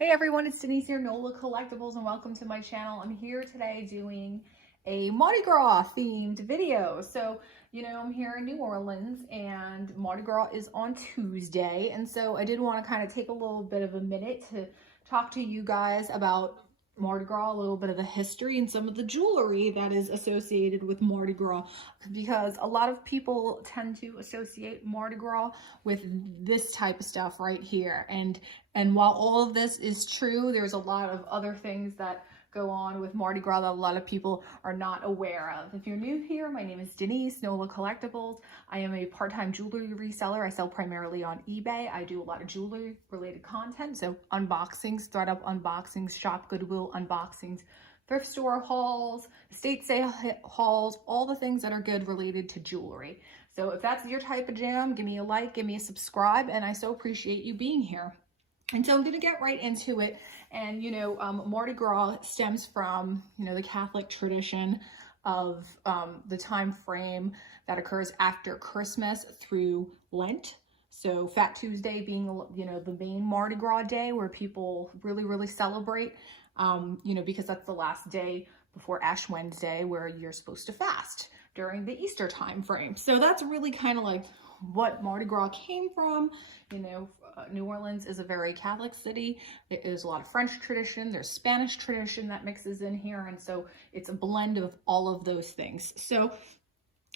Hey everyone, it's Denise here, NOLA Collectibles, and welcome to my channel. I'm here today doing a Mardi Gras themed video. So, I'm here in New Orleans and Mardi Gras is on Tuesday. And so I did want to kind of take a little bit of a minute to talk to you guys about Mardi Gras, a little bit of the history and some of the jewelry that is associated with Mardi Gras, because a lot of people tend to associate Mardi Gras with this type of stuff right here. And while all of this is true, there's a lot of other things that go on with Mardi Gras that a lot of people are not aware of. If you're new here, my name is Denise, NOLA Collectibles. I am a part-time jewelry reseller. I sell primarily on eBay. I do a lot of jewelry related content. So unboxings, thread-up unboxings, shop Goodwill unboxings, thrift store hauls, estate sale hauls, all the things that are good related to jewelry. So if that's your type of jam, give me a like, give me a subscribe, and I so appreciate you being here. And so I'm going to get right into it. And, Mardi Gras stems from, the Catholic tradition of the time frame that occurs after Christmas through Lent. So Fat Tuesday being, the main Mardi Gras day where people really, really celebrate, because that's the last day before Ash Wednesday where you're supposed to fast during the Easter time frame. So that's really kind of like what Mardi Gras came from. New Orleans is a very Catholic city. There's a lot of French tradition, there's Spanish tradition that mixes in here, and so it's a blend of all of those things. So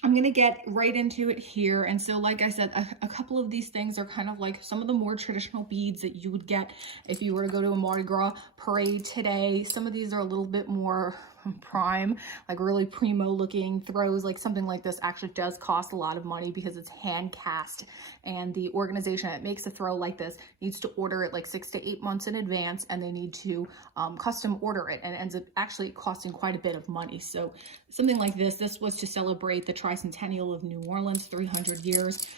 I'm going to get right into it here. And so, like I said, a couple of these things are kind of like some of the more traditional beads that you would get if you were to go to a Mardi Gras parade today. Some of these are a little bit more prime, like really primo looking throws. Like something like this actually does cost a lot of money because it's hand cast, and the organization that makes a throw like this needs to order it like 6 to 8 months in advance, and they need to custom order it, and it ends up actually costing quite a bit of money. So something like this was to celebrate the tricentennial of New Orleans, 300 years,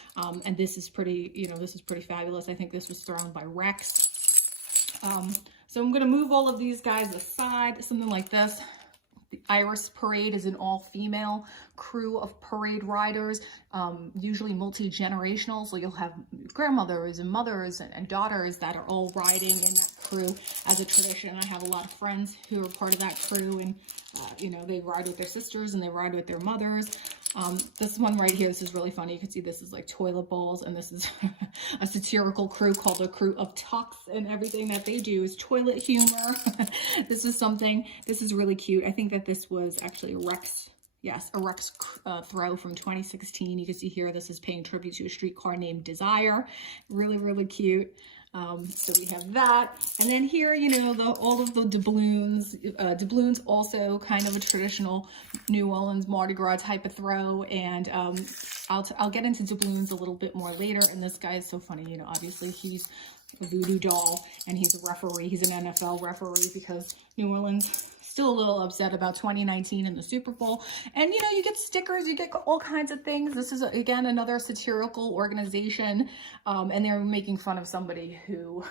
and this is pretty, this is pretty fabulous. I think this was thrown by Rex. So I'm going to move all of these guys aside. Something like this. The Iris Parade is an all-female crew of parade riders, usually multi-generational. So you'll have grandmothers and mothers and daughters that are all riding in that crew as a tradition. I have a lot of friends who are part of that crew, and they ride with their sisters and they ride with their mothers. This one right here, this is really funny. You can see this is like toilet bowls, and this is a satirical crew called the Crew of Tucks, and everything that they do is toilet humor. This is really cute. I think that this was actually a Rex, yes, a Rex throw from 2016. You can see here, this is paying tribute to a streetcar named Desire. Really, really cute. So we have that, and then here, all of the doubloons. Doubloons also kind of a traditional New Orleans Mardi Gras type of throw, and I'll get into doubloons a little bit more later. And this guy is so funny. Obviously he's a voodoo doll, and he's a referee. He's an NFL referee because New Orleans still a little upset about 2019 and the Super Bowl. And you get stickers, you get all kinds of things. This is again another satirical organization, and they're making fun of somebody who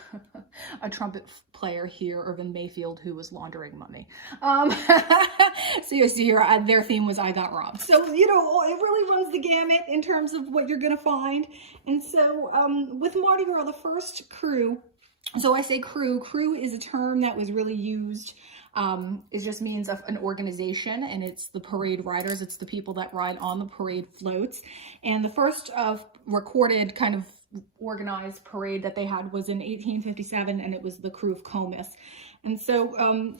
a trumpet player here, Irvin Mayfield, who was laundering money. So you see here, their theme was I Got Robbed. So it really runs the gamut in terms of what you're gonna find. And so with Mardi Gras, the first crew, so I say crew is a term that was really used. It just means an organization, and it's the parade riders. It's the people that ride on the parade floats. And the first recorded kind of organized parade that they had was in 1857, and it was the Crew of Comus. And so,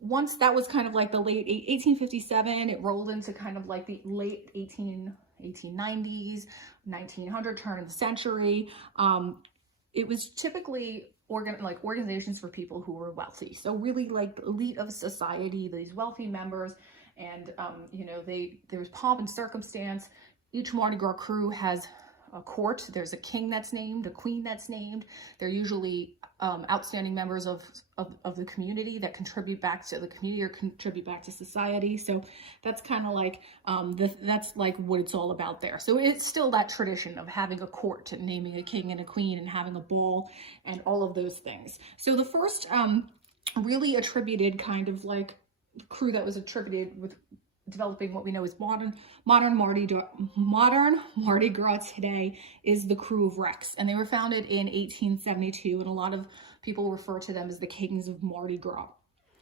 once that was kind of like the late 1857, it rolled into kind of like the late 1890s, 1900, turn of the century. It was typically organizations for people who were wealthy. So really like the elite of society, these wealthy members, and there's pomp and circumstance. Each Mardi Gras crew has a court. There's a king that's named, a queen that's named. They're usually outstanding members of the community that contribute back to the community or contribute back to society. So that's kind of like that's like what it's all about there. So it's still that tradition of having a court and naming a king and a queen and having a ball and all of those things. So the first really attributed kind of like crew that was attributed with developing what we know as modern Mardi Gras today is the crew of Rex, and they were founded in 1872, and a lot of people refer to them as the kings of Mardi Gras.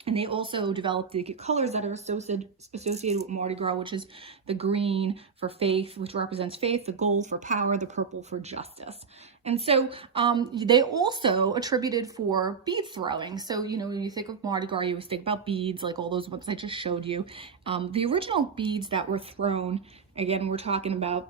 And they also developed the colors that are associated with Mardi Gras, which is the green for faith, which represents faith, the gold for power, the purple for justice. And so they also attributed for bead throwing. So, you know, when you think of Mardi Gras, you always think about beads, like all those ones I just showed you. The original beads that were thrown, again, we're talking about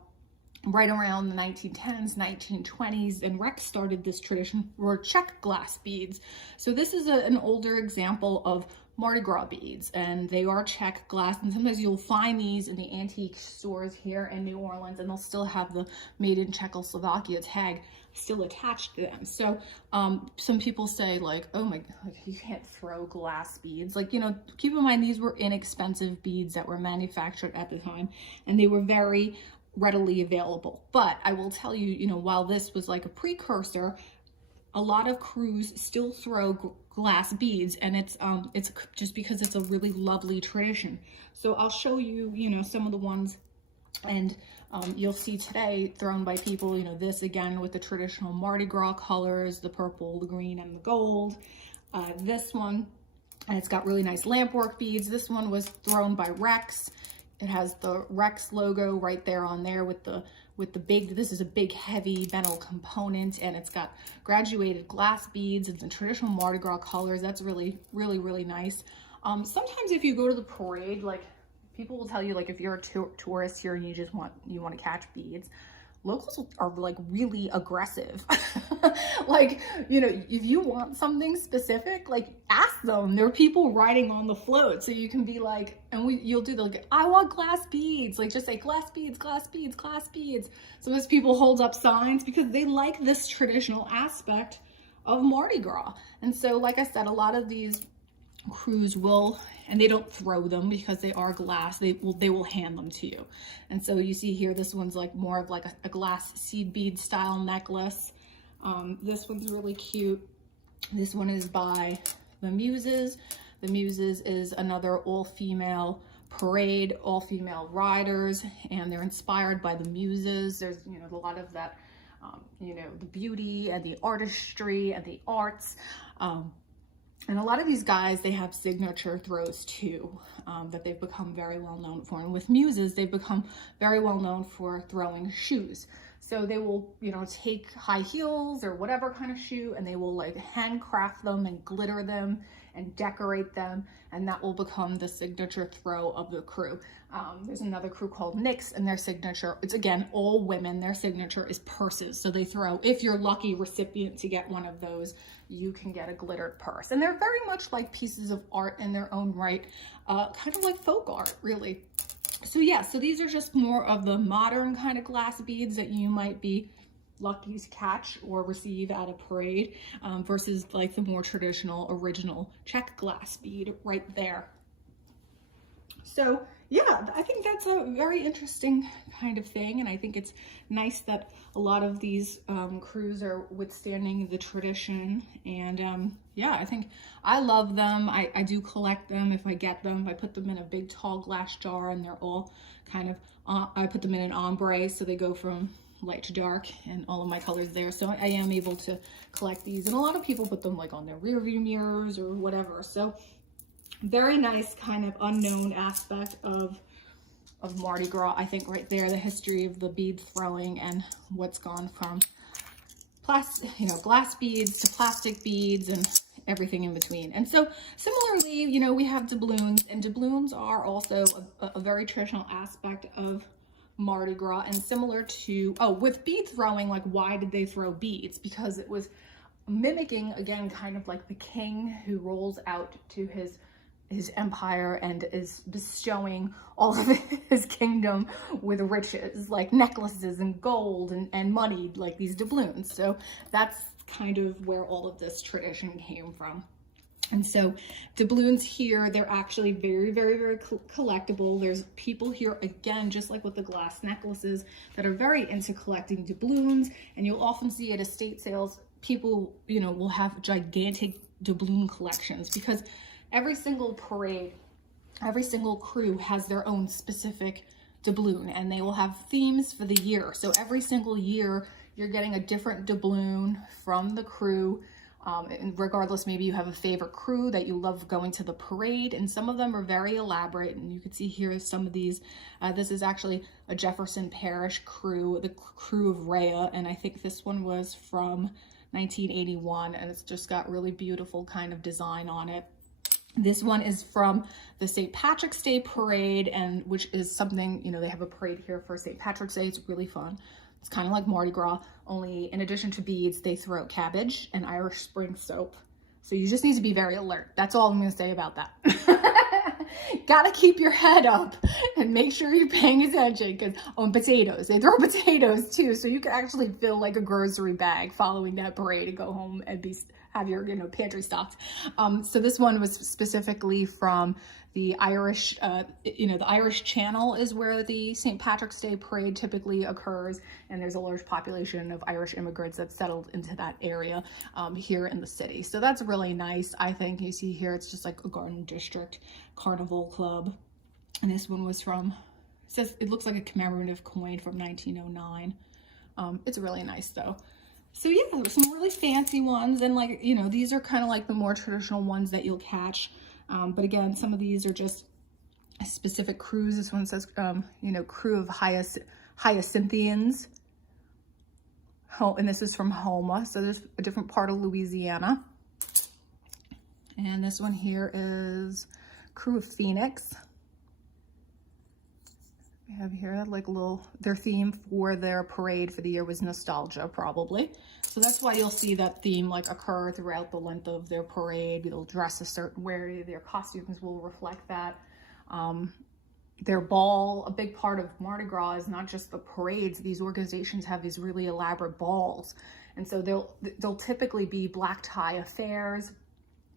right around the 1910s, 1920s, and Rex started this tradition, were Czech glass beads. So this is an older example of Mardi Gras beads, and they are Czech glass, and sometimes you'll find these in the antique stores here in New Orleans, and they'll still have the made in Czechoslovakia tag still attached to them. So some people say like, oh my God, you can't throw glass beads. Like, you know, keep in mind these were inexpensive beads that were manufactured at the time, and they were very readily available. But I will tell you, you know, while this was like a precursor, a lot of crews still throw glass beads, and it's just because it's a really lovely tradition. So I'll show you, you know, some of the ones, and you'll see today thrown by people, you know, this again with the traditional Mardi Gras colors, the purple, the green, and the gold. This one, and it's got really nice lampwork beads. This one was thrown by Rex. It has the Rex logo right there on there with the big, this is a big heavy metal component, and it's got graduated glass beads and the traditional Mardi Gras colors. That's really, really, really nice. Sometimes if you go to the parade, like people will tell you, like if you're a tourist here and you want to catch beads, locals are like really aggressive. Like, you know, if you want something specific, like ask them. There are people riding on the float, so you can be like, and you'll do the like, I want glass beads. Like just say glass beads, glass beads, glass beads. So those people hold up signs because they like this traditional aspect of Mardi Gras. And so, like I said, a lot of these crews will, and they don't throw them because they are glass, they will hand them to you. And so you see here, this one's like more of like a glass seed bead style necklace. This one's really cute. This one is by the Muses. The Muses is another all-female parade, all-female riders, and they're inspired by the Muses. There's, you know, a lot of that, you know, the beauty and the artistry and the arts. And a lot of these guys, they have signature throws too, that they've become very well known for. And with Muses, they've become very well known for throwing shoes. So they will, you know, take high heels or whatever kind of shoe, and they will like handcraft them and glitter them and decorate them, and that will become the signature throw of the crew. There's another crew called Nyx, and their signature, it's again all women, their signature is purses. So they throw, if you're lucky recipient to get one of those, you can get a glittered purse. And they're very much like pieces of art in their own right, kind of like folk art, really. So yeah, so these are just more of the modern kind of glass beads that you might be lucky to catch or receive at a parade, versus like the more traditional original Czech glass bead right there. So yeah, I think that's a very interesting kind of thing, and I think it's nice that a lot of these crews are withstanding the tradition. And yeah, I think I love them. I do collect them if I get them. I put them in a big tall glass jar, and they're all kind of, I put them in an ombre, so they go from light to dark, and all of my colors there. So I am able to collect these, and a lot of people put them like on their rear view mirrors or whatever. So very nice kind of unknown aspect of Mardi Gras. I think right there, the history of the bead throwing and what's gone from glass beads to plastic beads and everything in between. And so similarly, you know, we have doubloons, and doubloons are also a very traditional aspect of Mardi Gras. And similar to, with bead throwing, like why did they throw beads? Because it was mimicking, again, kind of like the king who rolls out to his empire and is bestowing all of his kingdom with riches, like necklaces and gold and money, like these doubloons. So that's kind of where all of this tradition came from. And so doubloons here, they're actually very, very, very collectible. There's people here, again, just like with the glass necklaces, that are very into collecting doubloons. And you'll often see at estate sales, people, you know, will have gigantic doubloon collections, because every single parade every single crew has their own specific doubloon, and they will have themes for the year. So every single year you're getting a different doubloon from the crew. And regardless, maybe you have a favorite crew that you love going to the parade, and some of them are very elaborate, and you can see here some of these. This is actually a Jefferson Parish crew, the crew of Rhea, and I think this one was from 1981, and it's just got really beautiful kind of design on it. This one is from the St. Patrick's Day parade, and which is something, you know, they have a parade here for St. Patrick's Day. It's really fun. It's kind of like Mardi Gras, only in addition to beads, they throw cabbage and Irish Spring soap. So you just need to be very alert. That's all I'm going to say about that. Gotta keep your head up and make sure you're paying attention, because on potatoes, they throw potatoes too. So you can actually fill like a grocery bag following that parade and go home and have your, you know, pantry stocked. So this one was specifically from the Irish, you know, the Irish Channel is where the St. Patrick's Day parade typically occurs, and there's a large population of Irish immigrants that settled into that area here in the city. So that's really nice. I think you see here, it's just like a Garden District Carnival Club. And this one was from, it says, it looks like a commemorative coin from 1909. It's really nice though. So yeah, there's some really fancy ones, and like, you know, these are kind of like the more traditional ones that you'll catch. But again, some of these are just specific crews. This one says, you know, crew of Hyacinthians. And this is from Homa. So there's a different part of Louisiana. And this one here is crew of Phoenix. We have here like a little, their theme for their parade for the year was nostalgia, probably. So that's why you'll see that theme like occur throughout the length of their parade. They'll dress a certain way, their costumes will reflect that. Their ball, a big part of Mardi Gras is not just the parades. These organizations have these really elaborate balls. And so they'll typically be black tie affairs.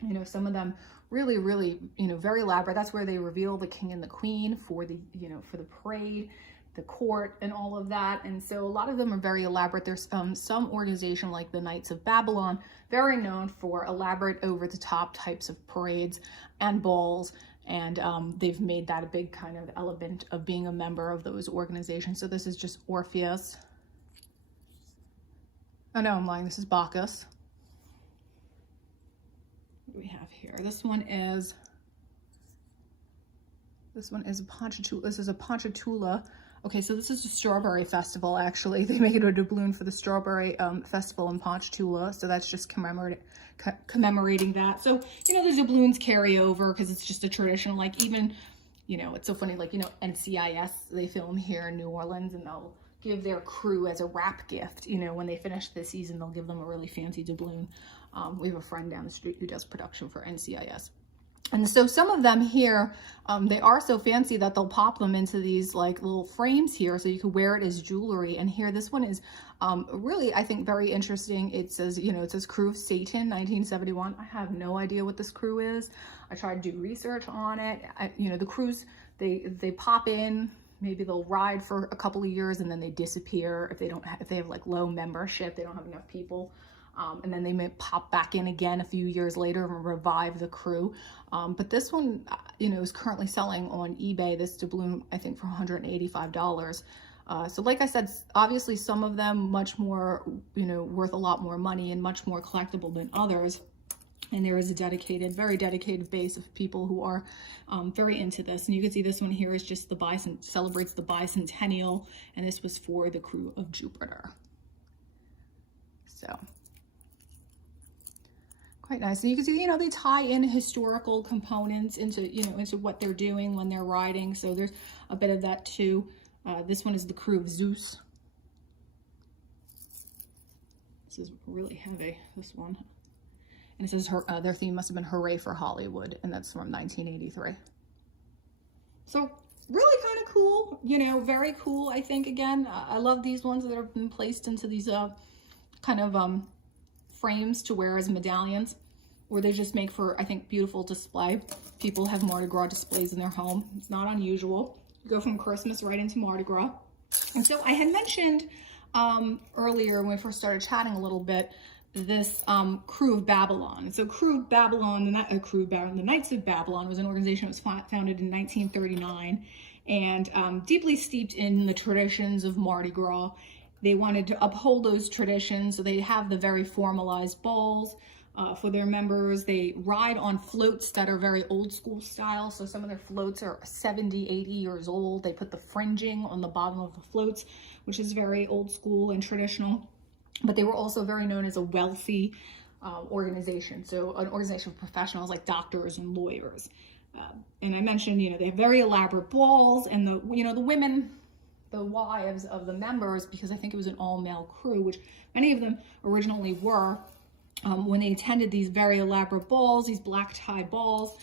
You know, some of them really, you know, very elaborate. That's where they reveal the king and the queen for the, you know, for the parade, the court, and all of that. And so a lot of them are very elaborate. There's some organization like the Knights of Babylon, very known for elaborate, over-the-top types of parades and balls. And they've made that a big kind of element of being a member of those organizations. So this is just Orpheus. Oh no, I'm lying. This is Bacchus. We have here, this one is a Ponchatoula. This is a Ponchatoula. Okay, so this is a strawberry festival, actually. They make it a doubloon for the strawberry festival in Ponchatoula. So that's just commemorating that. So, you know, the doubloons carry over because it's just a tradition. Like even, you know, it's so funny, like, you know, NCIS, they film here in New Orleans, and they'll give their crew as a wrap gift. You know, when they finish the season, they'll give them a really fancy doubloon. We have a friend down the street who does production for NCIS. And so some of them here, they are so fancy that they'll pop them into these like little frames here so you can wear it as jewelry. And here, this one is really, I think, very interesting. It says, you know, it says Crew of Satan, 1971. I have no idea what this crew is. I tried to do research on it. You know, the crews, they pop in, maybe they'll ride for a couple of years and then they disappear if they have like low membership, they don't have enough people. And then they may pop back in again a few years later and revive the crew. But this one, you know, is currently selling on eBay, this doubloon, I think for $185. So like I said, obviously some of them much more, you know, worth a lot more money and much more collectible than others. And there is a very dedicated base of people who are very into this. And you can see this one here is just celebrates the bicentennial. And this was for the crew of Jupiter. So quite nice. And you can see, you know, they tie in historical components into, you know, into what they're doing when they're riding. So there's a bit of that too. This one is the crew of Zeus. This is really heavy, this one. And it says their theme must have been Hooray for Hollywood, and that's from 1983. So really kind of cool, you know, very cool, I think. Again, I love these ones that have been placed into these kind of frames to wear as medallions, or they just make for, I think, beautiful display. People have Mardi Gras displays in their home. It's not unusual. You go from Christmas right into Mardi Gras. And so I had mentioned earlier when we first started chatting a little bit this Crew of Babylon. So Crew of Babylon, the Knights of Babylon was an organization that was founded in 1939 and deeply steeped in the traditions of Mardi Gras. They wanted to uphold those traditions, so they have the very formalized balls for their members. They ride on floats that are very old school style. So some of their floats are 70, 80 years old. They put the fringing on the bottom of the floats, which is very old school and traditional. But they were also very known as a wealthy organization. So an organization of professionals like doctors and lawyers. And I mentioned, you know, they have very elaborate balls, and the women, the wives of the members, because I think it was an all-male crew, which many of them originally were, when they attended these very elaborate balls, these black tie balls,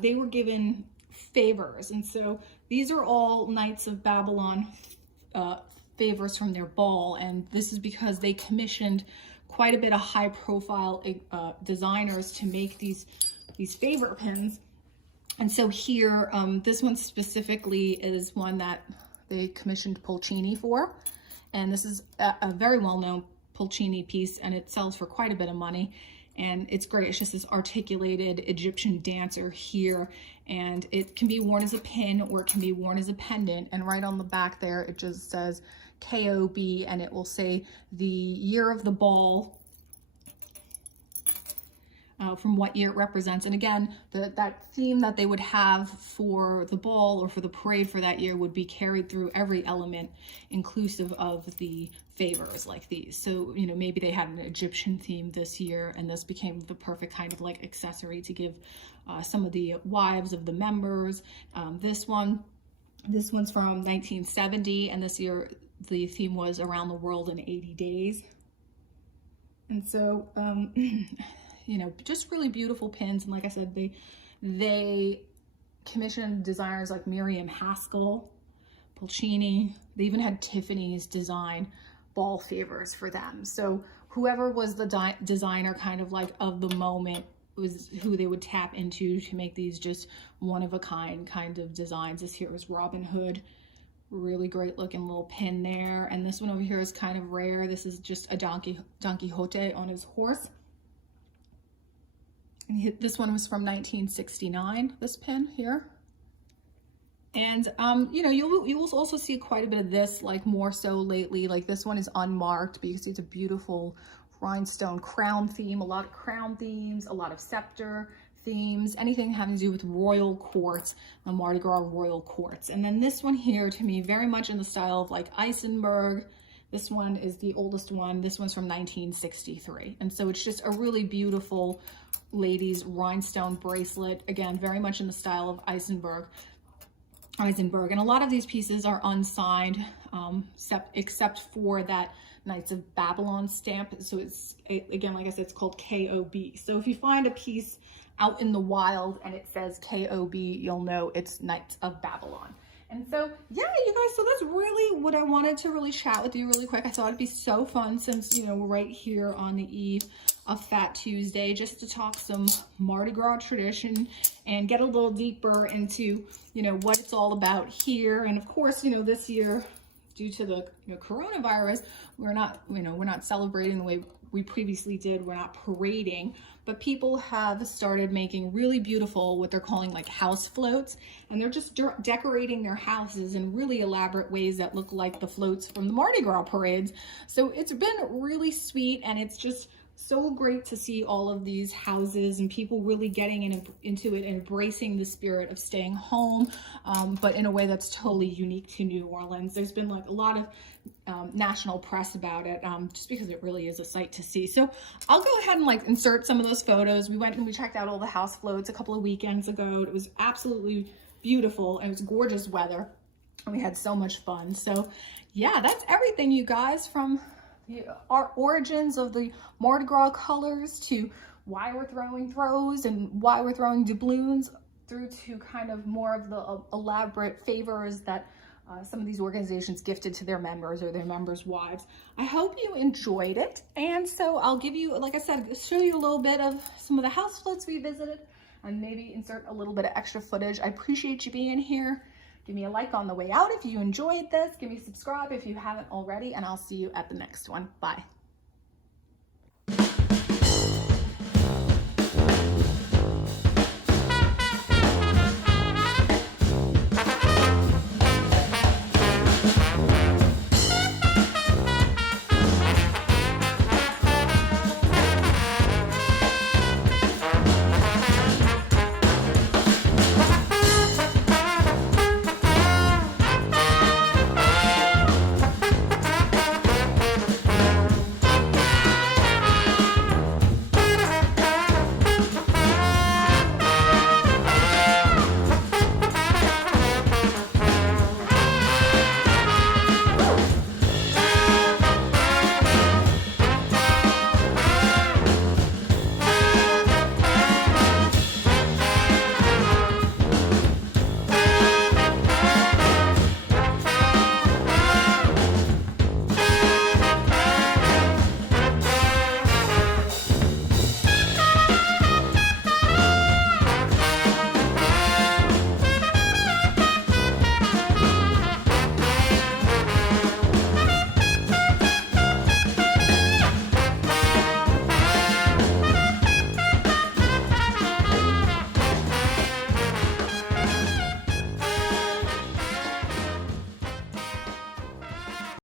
they were given favors. And so these are all Knights of Babylon favors from their ball, and this is because they commissioned quite a bit of high-profile designers to make these favor pins. And so here, this one specifically is one that they commissioned Pulcini for, and this is a very well-known Pulcini piece, and it sells for quite a bit of money, and it's great. It's just this articulated Egyptian dancer here, and it can be worn as a pin or it can be worn as a pendant, and right on the back there it just says KOB, and it will say the year of the ball, from what year it represents. And again, that theme that they would have for the ball or for the parade for that year would be carried through every element, inclusive of the favors like these. So, you know, maybe they had an Egyptian theme this year, and this became the perfect kind of like accessory to give some of the wives of the members. This one's from 1970, and this year the theme was around the world in 80 days. And so, you know, just really beautiful pins. And like I said, they commissioned designers like Miriam Haskell, Pulcini. They even had Tiffany's design ball favors for them. So whoever was the designer kind of like of the moment was who they would tap into to make these just one-of-a-kind kind of designs. This here is Robin Hood. Really great looking little pin there. And this one over here is kind of rare. This is just a Don Quixote on his horse. And this one was from 1969, this pin here. And, you know, you will also see quite a bit of this, like more so lately. Like this one is unmarked, but you can see it's a beautiful rhinestone crown theme, a lot of crown themes, a lot of scepter themes, anything having to do with royal courts, the Mardi Gras royal courts. And then this one here, to me, very much in the style of like Isenberg. This one is the oldest one. This one's from 1963. And so it's just a really beautiful ladies rhinestone bracelet. Again, very much in the style of Isenberg. And a lot of these pieces are unsigned, except for that Knights of Babylon stamp. So it's, again, like I said, it's called KOB. So if you find a piece out in the wild and it says KOB, you'll know it's Knights of Babylon. And so, yeah, you guys, so that's really what I wanted to really chat with you really quick. I thought it'd be so fun since, you know, we're right here on the eve of Fat Tuesday, just to talk some Mardi Gras tradition and get a little deeper into, you know, what it's all about here. And of course, you know, this year, due to the coronavirus, we're not celebrating the way we previously did. We're not parading, but people have started making really beautiful, what they're calling like house floats, and they're just decorating their houses in really elaborate ways that look like the floats from the Mardi Gras parades. So it's been really sweet, and it's just so great to see all of these houses and people really getting into it and embracing the spirit of staying home, but in a way that's totally unique to New Orleans. There's been like a lot of national press about it, just because it really is a sight to see. So I'll go ahead and like insert some of those photos. We went and we checked out all the house floats a couple of weekends ago. It was absolutely beautiful, and it was gorgeous weather, and we had so much fun. So yeah, that's everything, you guys, from our origins of the Mardi Gras colors to why we're throwing throws and why we're throwing doubloons, through to kind of more of the elaborate favors that some of these organizations gifted to their members or their members' wives. I hope you enjoyed it. And so I'll give you, like I said, show you a little bit of some of the house floats we visited and maybe insert a little bit of extra footage. I appreciate you being here. Give me a like on the way out if you enjoyed this. Give me a subscribe if you haven't already, and I'll see you at the next one. Bye.